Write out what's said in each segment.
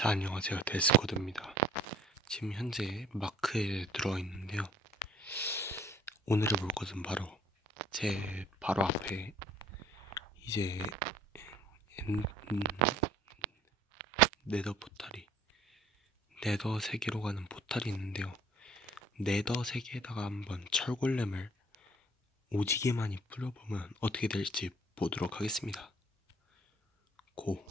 자, 안녕하세요. 데스코드입니다. 지금 현재 마크에 들어와 있는데요. 오늘 해볼 것은 바로 제 바로 앞에 이제 엔- 음, 네더 포탈이 네더 세계로 가는 포탈이 있는데요. 네더 세계에다가 한번 철골렘을 오지게 많이 뿌려보면 어떻게 될지 보도록 하겠습니다. 고.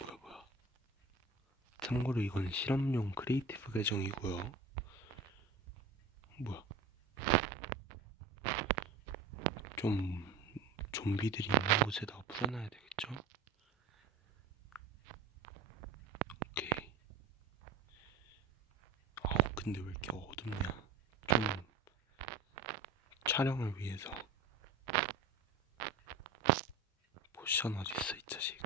뭐야 뭐야 참고로 이건 실험용 크리에이티브 계정이고요. 뭐야? 좀 좀비들이 있는 곳에다가 풀어놔야 되겠죠? 오케이. 아우 근데 왜 이렇게 어둡냐? 좀 촬영을 위해서. 포션 어딨어 이 자식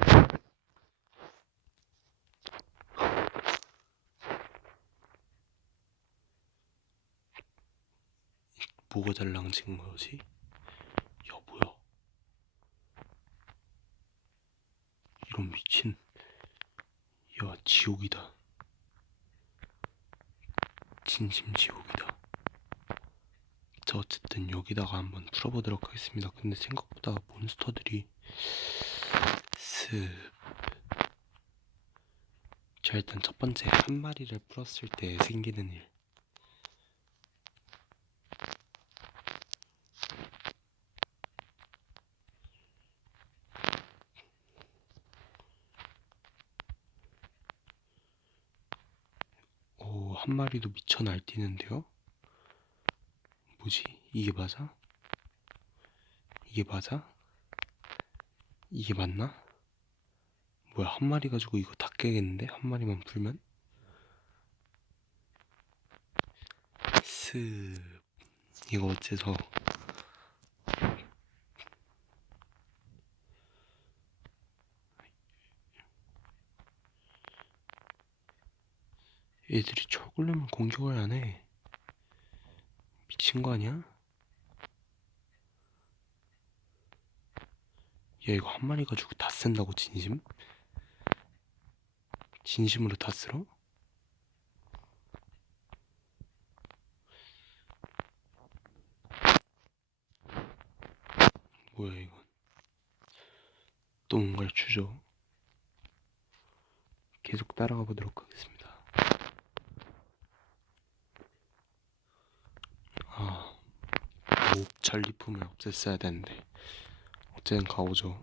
뭐가 잘랑진 거지? 야 뭐야? 이런 미친 야 지옥이다. 진심 지옥이다. 자 어쨌든 여기다가 한번 풀어보도록 하겠습니다. 근데 생각보다 몬스터들이 습. 자 일단 첫 번째 한 마리를 풀었을 때 생기는 일 오, 한 마리도 미쳐 날뛰는데요? 뭐지? 이게 맞아? 이게 맞아? 이게 맞나? 뭐야, 한 마리 가지고 이거 다 깨겠는데? 한 마리만 풀면? 스... 이거 어째서... 애들이 철골렘을 공격을 안 해. 미친 거 아니야? 야, 이거 한 마리 가지고 다 쓴다고, 진심? 진심으로 다 쓸어? 뭐야, 이건. 또 뭔가를 추죠. 계속 따라가 보도록 하겠습니다. 아, 목 전리품을 없앴어야 되는데 어쨌든 가오죠.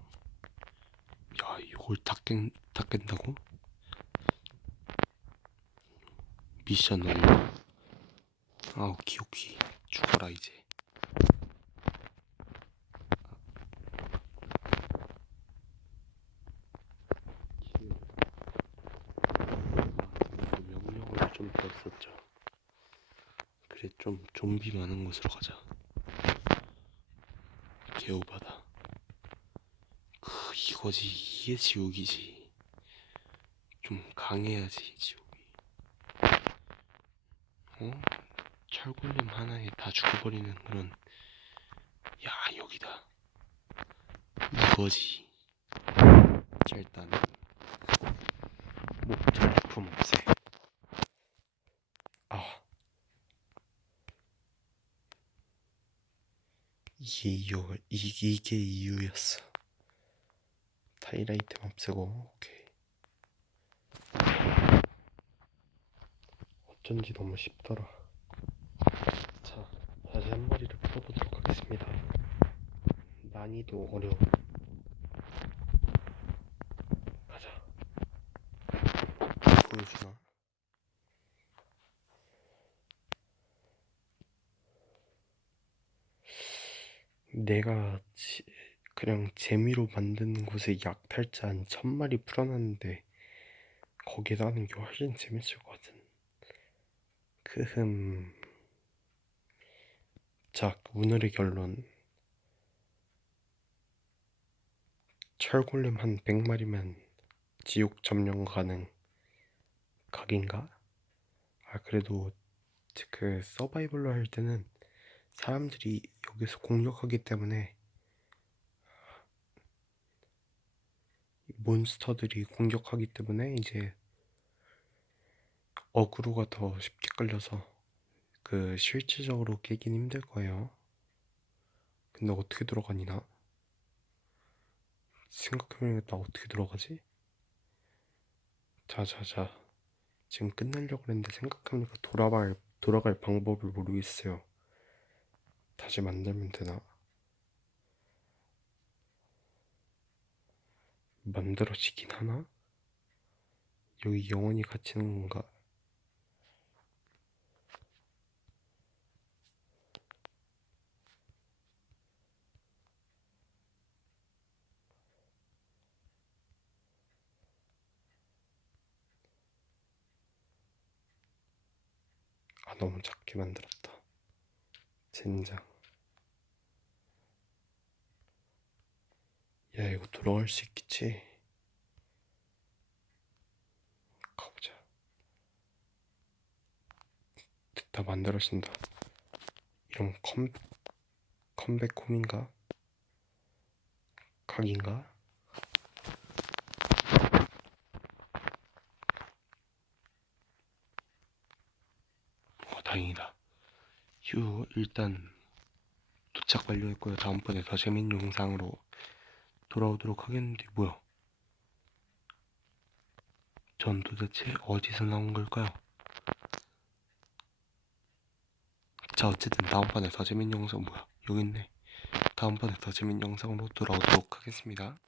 야, 이걸 다 깬, 다 깬다고? 미션 완료. 아우, 기오키. 죽어라, 이제. 아, 명령을 좀 들었었죠. 그래 좀 좀비 많은 곳으로 가자. 개오바다. 그 이거지 이게 지옥이지. 좀 강해야지 지옥이. 어? 철골렘 하나에 다 죽어버리는 그런. 야 여기다. 이거지. 자 일단 목전 제품 없애. 아. 이게 이유, 이, 이게 이유였어. 타이라이트 없애고, 오케이. 어쩐지 너무 쉽더라. 자, 다시 한 마리를 풀어보도록 하겠습니다. 난이도 어려워. 가자. 보여주나? 내가 지- 그냥 재미로 만드는 곳에 약탈자 한 천 마리 풀어놨는데 거기에다 하는 게 훨씬 재밌을 것 같은. 크흠. 자, 오늘의 결론. 철골렘 한 100마리면 지옥 점령 가능. 각인가? 아, 그래도 그 서바이벌로 할 때는 사람들이 여기서 공격하기 때문에 몬스터들이 공격하기 때문에 이제 어그로가 더 쉽게 끌려서 그 실질적으로 깨긴 힘들 거예요. 근데 어떻게 들어가니 나? 생각해보니까 나 어떻게 들어가지? 자자자 지금 끝내려고 했는데 생각해보니까 돌아갈 돌아갈 방법을 모르겠어요. 다시 만들면 되나? 만들어지긴 하나? 여기 영원히 갇히는 건가? 아 너무 작게 만들었다. 젠장. 야 이거 돌아갈 수 있겠지? 가보자. 됐다 만들어진다. 이런 컴 컴백홈인가? 각인가? 어, 다행이다. 휴, 일단 도착 완료했고요. 다음번에 더 재밌는 영상으로 돌아오도록 하겠는데 뭐야? 전 도대체 어디서 나온 걸까요? 자, 어쨌든 다음번에 더 재밌는 영상 뭐야? 여기 있네. 다음번에 더 재밌는 영상으로 돌아오도록 하겠습니다.